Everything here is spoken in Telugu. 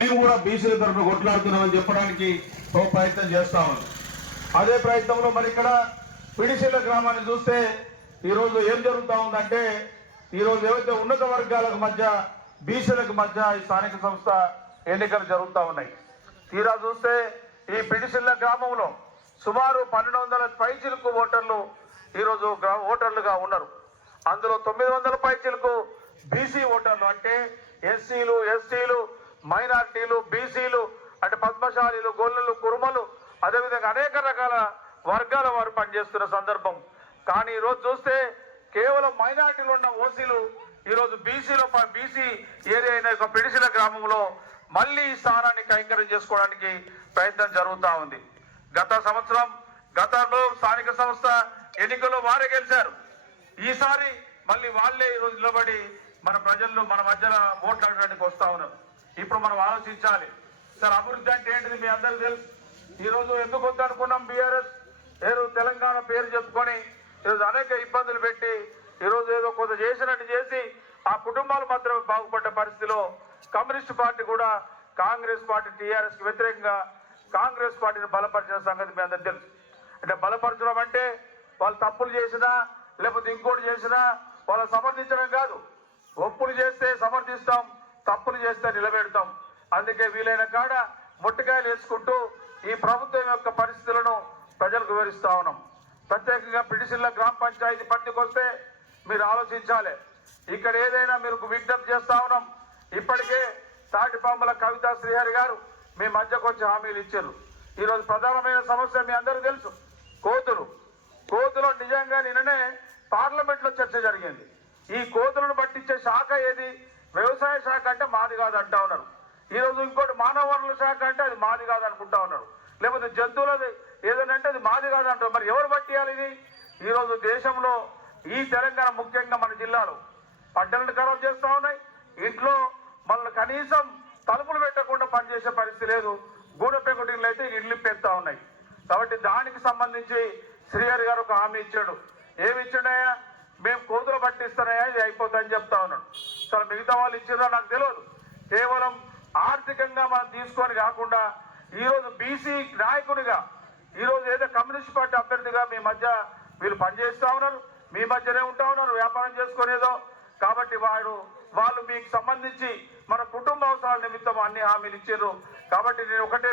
మేము కూడా బీసీల తరఫున కొట్లాడుతున్నామని చెప్పడానికి ఓ ప్రయత్నం చేస్తా ఉంది అదే ప్రయత్నంలో మరి ఇక్కడ పిడిశీల గ్రామాన్ని చూస్తే ఈరోజు ఏం జరుగుతూ ఉందంటే ఈరోజు ఏవైతే ఉన్నత వర్గాలకు మధ్య బీసీలకు మధ్య ఈ స్థానిక సంస్థ ఎన్నికలు జరుగుతూ ఉన్నాయి. తీరా చూస్తే ఈ పిడిశిల్ల గ్రామంలో సుమారు పన్నెండు వందల పైచిలకు ఓటర్లు ఈరోజు ఓటర్లుగా ఉన్నారు. అందులో తొమ్మిది వందల పైచిలకు బీసీ ఓటర్లు అంటే ఎస్సీలు ఎస్టీలు మైనార్టీలు బీసీలు అంటే పద్మశాలీలు గొల్లలు కురుమలు అదేవిధంగా అనేక రకాల వర్గాల వారు పనిచేస్తున్న సందర్భం. కానీ ఈరోజు చూస్తే కేవలం మైనార్టీలు ఉన్న ఓసీలు ఈరోజు బీసీలో బీసీ ఏరియా అయిన ఒక పిడిసిన గ్రామంలో మళ్ళీ ఈ స్థానాన్ని కైంకర్యం చేసుకోవడానికి ప్రయత్నం జరుగుతూ ఉంది. గత సంవత్సరం గతంలో స్థానిక సంస్థ ఎన్నికల్లో వారే గెలిచారు. ఈసారి మళ్ళీ వాళ్ళే ఈరోజు నిలబడి మన ప్రజల్లో మన మధ్యన ఓట్లాడడానికి వస్తూ వస్తా ఉన్నారు. ఇప్పుడు మనం ఆలోచించాలి. సార్ అభివృద్ధి అంటే ఏంటిది మీ అందరికీ తెలుసు. ఈరోజు ఎందుకు వద్దనుకున్నాం బీఆర్ఎస్? ఏదో తెలంగాణ పేరు చెప్పుకొని ఈరోజు అనేక ఇబ్బందులు పెట్టి ఈరోజు ఏదో కొంత చేసినట్టు చేసి ఆ కుటుంబాలు మాత్రమే బాగుపడ్డ పరిస్థితిలో కమ్యూనిస్ట్ పార్టీ కూడా కాంగ్రెస్ పార్టీ టీఆర్ఎస్కి వ్యతిరేకంగా కాంగ్రెస్ పార్టీని బలపరిచిన సంగతి మీ అందరికి తెలుసు. అంటే బలపరచడం అంటే వాళ్ళు తప్పులు చేసినా లేకపోతే ఇంకోటి చేసినా వాళ్ళని సమర్థించడం కాదు. ఒప్పులు చేస్తే సమర్థిస్తాం తప్పులు చేస్తే నిలబెడతాం. అందుకే వీలైన కాడ ముట్టకాయలు వేసుకుంటూ ఈ ప్రభుత్వం యొక్క పరిస్థితులను ప్రజలకు వివరిస్తా ఉన్నాం. ప్రత్యేకంగా పిడిసిల్ల గ్రామ పంచాయతీ పరిధికి వస్తే మీరు ఆలోచించాలి. ఇక్కడ ఏదైనా మీరు విజ్ఞప్తి చేస్తా ఉన్నాం. ఇప్పటికే తాటిపాముల కవితా శ్రీహరి గారు మీ మధ్యకు వచ్చి హామీలు ఇచ్చారు. ఈరోజు ప్రధానమైన సమస్య మీ అందరికీ తెలుసు. కోతులు. కోతులు నిజంగా నిన్ననే పార్లమెంట్లో చర్చ జరిగింది. ఈ కోతులను పట్టించే శాఖ ఏది? వ్యవసాయ శాఖ అంటే మాది కాదు అంటా ఉన్నారు ఈరోజు ఇంకోటి మానవ వనరుల శాఖ అంటే అది మాది కాదు అనుకుంటా ఉన్నారు. లేకపోతే జంతువులది ఏదైనా అంటే అది మాది కాదు అంటారు మరి ఎవరు పట్టియాలి ఇది? ఈరోజు దేశంలో ఈ తెలంగాణ ముఖ్యంగా మన జిల్లాలో పంటలను ఖరాబ్ చేస్తూ ఉన్నాయి. ఇంట్లో మళ్ళీ కనీసం తలుపులు పెట్టకుండా పనిచేసే పరిస్థితి లేదు. గూడ పెంకుటిళ్ళు అయితే ఇళ్ళు పెడతా ఉన్నాయి. కాబట్టి దానికి సంబంధించి శ్రీహరి గారు ఒక హామీ ఇచ్చాడు. ఏమి ఇచ్చాడయ్యా? మేము కోతులు పట్టిస్తున్నాయా ఇది అయిపోతుందని చెప్తా ఉన్నాడు. తన మిగతా వాళ్ళు ఇచ్చిందో నాకు తెలియదు. కేవలం ఆర్థికంగా మనం తీసుకొని కాకుండా ఈరోజు బీసీ నాయకుడిగా ఈ రోజు ఏదో కమ్యూనిస్ట్ పార్టీ అభ్యర్థిగా మీ మధ్య వీళ్ళు పనిచేస్తూ ఉన్నారు. మీ మధ్యనే ఉంటా ఉన్నారు వ్యాపారం చేసుకునేదో కాబట్టి వాడు వాళ్ళు మీకు సంబంధించి మన కుటుంబ అవసరాల నిమిత్తం అన్ని హామీలు ఇచ్చారు కాబట్టి నేను ఒకటే